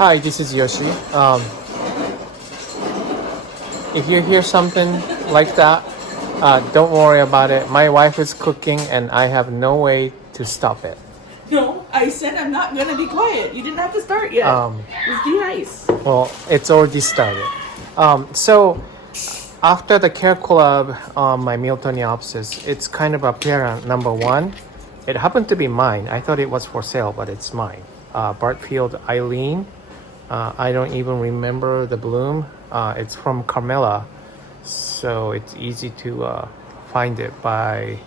Hi, this is Yoshi. If you hear something like that, don't worry about it. My wife is cooking and I have no way to stop it. No, I said I'm not gonna be quiet. You didn't have to start yet. Just be nice. Well, it's already started. So after the care club on my Miltoniopsis, it's kind of apparent. Number one, it happened to be mine. I thought it was for sale, but it's mine. Bartfield Eileen. I don't even remember the bloom. It's from Carmela, so it's easy to find it by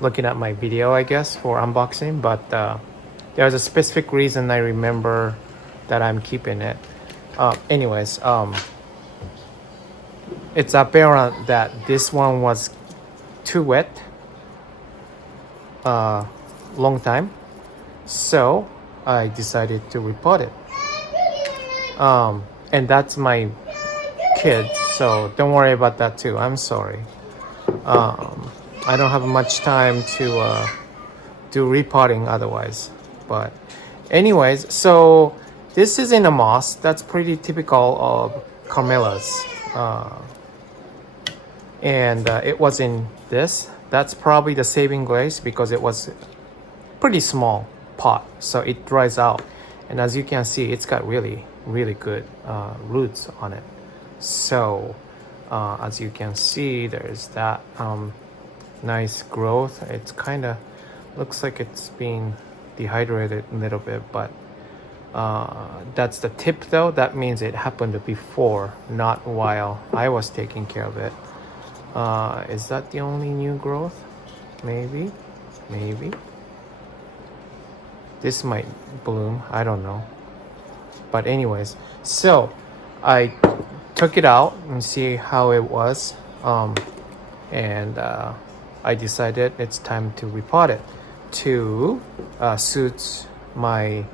looking at my video, I guess, for unboxing. But there's a specific reason I remember that I'm keeping it. Anyways, it's apparent that this one was too wet long time, so I decided to repot it. And that's my kid, so don't worry about that too. I'm sorry. I don't have much time to do repotting otherwise. But anyways, so this is in a moss. That's pretty typical of Carmelas. And it was in this. That's probably the saving grace because it was pretty small pot, so it dries out. And as you can see, it's got really good roots on it. So as you can see, there's that nice growth. It's kind of looks like it's being dehydrated a little bit, but that's the tip though. That means it happened before, not while I was taking care of it. Is that the only new growth? Maybe this might bloom, I don't know. But anyways, so I took it out and see how it was, and I decided it's time to repot it to suit my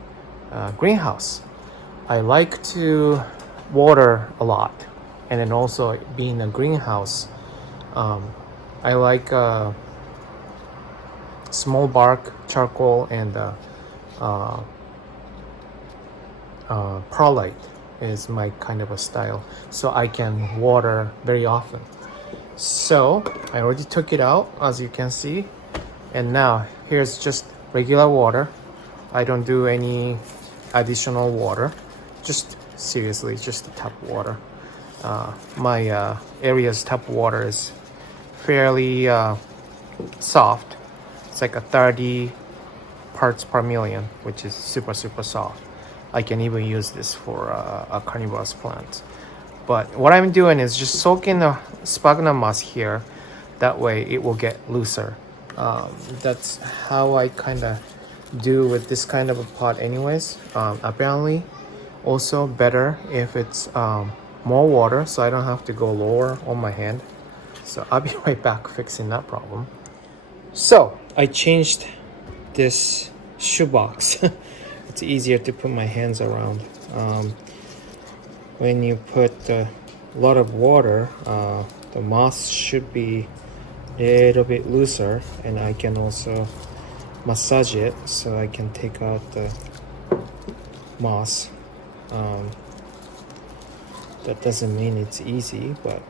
greenhouse. I like to water a lot, and then also being a greenhouse, I like small bark charcoal and perlite is my kind of a style, so I can water very often. So I already took it out, as you can see, and now here's just regular water. I don't do any additional water, just seriously just the tap water. My area's tap water is fairly soft. It's like a 30 parts per million, which is super soft. I can even use this for a carnivorous plant. But what I'm doing is just soaking the sphagnum moss here. That way it will get looser. That's how I kind of do with this kind of a pot anyways. Apparently also better if it's more water, so I don't have to go lower on my hand. So I'll be right back fixing that problem. So I changed this shoebox. It's easier to put my hands around. When you put a lot of water, the moss should be a little bit looser, and I can also massage it so I can take out the moss. That doesn't mean it's easy, but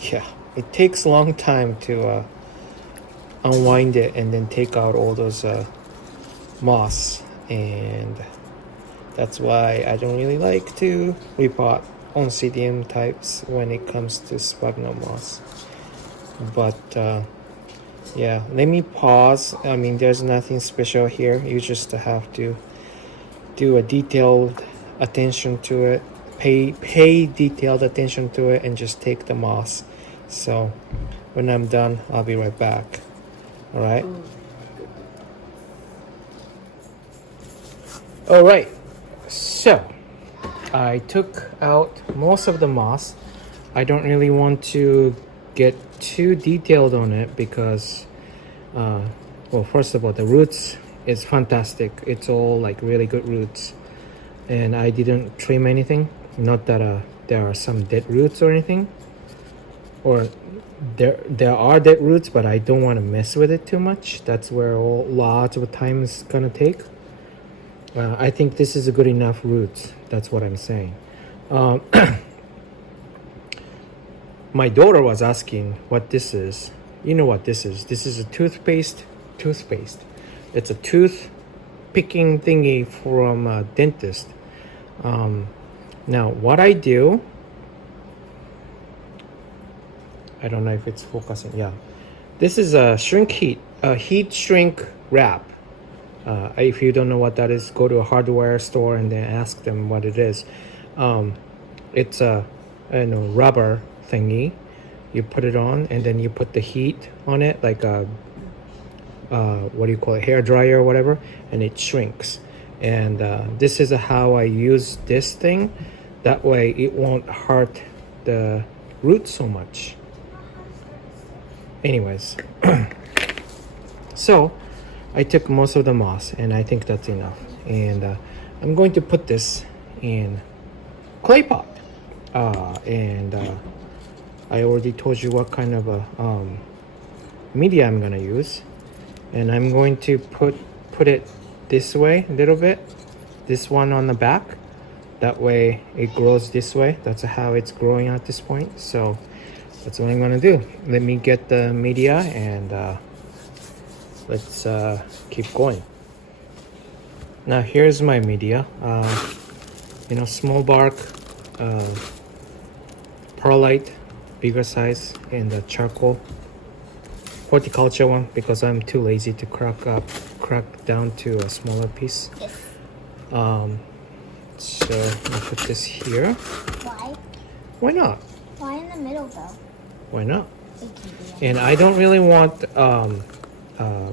yeah, it takes a long time to unwind it and then take out all those moss, and that's why I don't really like to repot oncidium types when it comes to sphagnum moss. But yeah, let me pause. I mean, there's nothing special here. You just have to do a detailed attention to it, pay detailed attention to it, and just take the moss. So when I'm done, I'll be right back. All right. All right. So I took out most of the moss. I don't really want to get too detailed on it because well, first of all, the roots is fantastic. It's all like really good roots, and I didn't trim anything. Not that there are some dead roots or anything, or there are dead roots, but I don't want to mess with it too much. That's where lots of time is gonna take. I think this is a good enough roots. That's what I'm saying. My daughter was asking what this is. You know what this is. This is a toothpaste. It's a tooth picking thingy from a dentist. Now what I do, I don't know if it's focusing. Yeah, this is a heat shrink wrap. If you don't know what that is, go to a hardware store and then ask them what it is. It's a rubber thingy. You put it on and then you put the heat on it, like a what do you call it, hair dryer or whatever, and it shrinks. And this is how I use this thing. That way it won't hurt the root so much. Anyways, so I took most of the moss and I think that's enough. And I'm going to put this in clay pot. And I already told you what kind of a media I'm gonna use. And I'm going to put it this way a little bit. This one on the back. That way it grows this way. That's how it's growing at this point. So that's what I'm gonna do. Let me get the media and let's keep going. Now here's my media. Small bark, perlite, bigger size, and the charcoal horticulture one because I'm too lazy to crack down to a smaller piece. So I'll put this here. Why? Why not? Why in the middle though? Why not? And I don't really want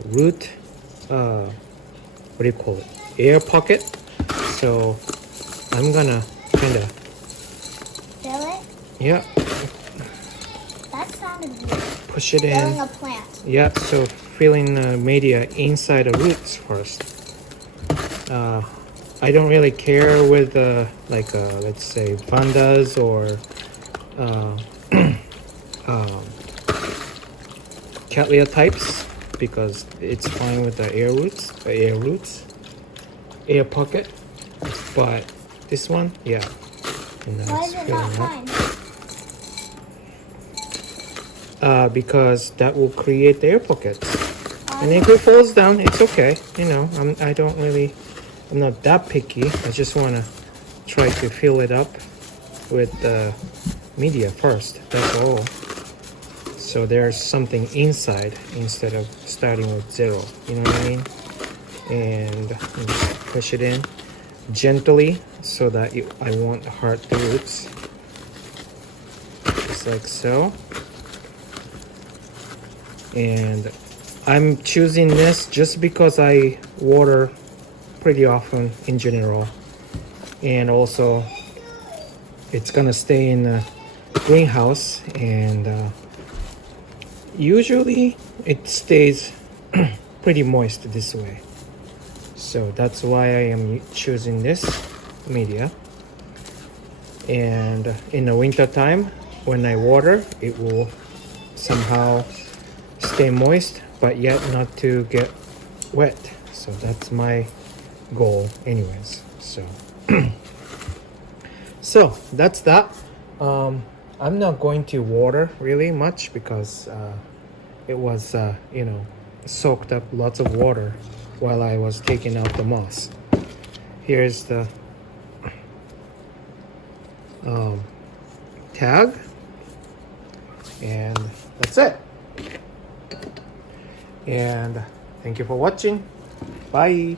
root, what do you call it? Air pocket. So I'm gonna kind of Fill it? Yeah. That sounded weird. Push it in. Filling a plant. Yeah, so filling the media inside the roots first. I don't really care with let's say pandas or Cattleya types because it's fine with the air pocket. But this one, yeah. Why is it not fine? Because that will create the air pockets. And if it falls down, it's okay. I'm not that picky. I just want to try to fill it up with the media first. That's all. So there's something inside instead of starting with zero. You know what I mean? And just push it in gently so that I won't hurt the roots. Just like so. And I'm choosing this just because I water pretty often in general, and also it's gonna stay in the greenhouse, and usually it stays pretty moist this way. So that's why I am choosing this media. And in the winter time when I water, it will somehow stay moist but yet not to get wet. So that's my goal anyways. So that's that. I'm not going to water really much because it was soaked up lots of water while I was taking out the moss. Here's the tag, and that's it. And thank you for watching. Bye.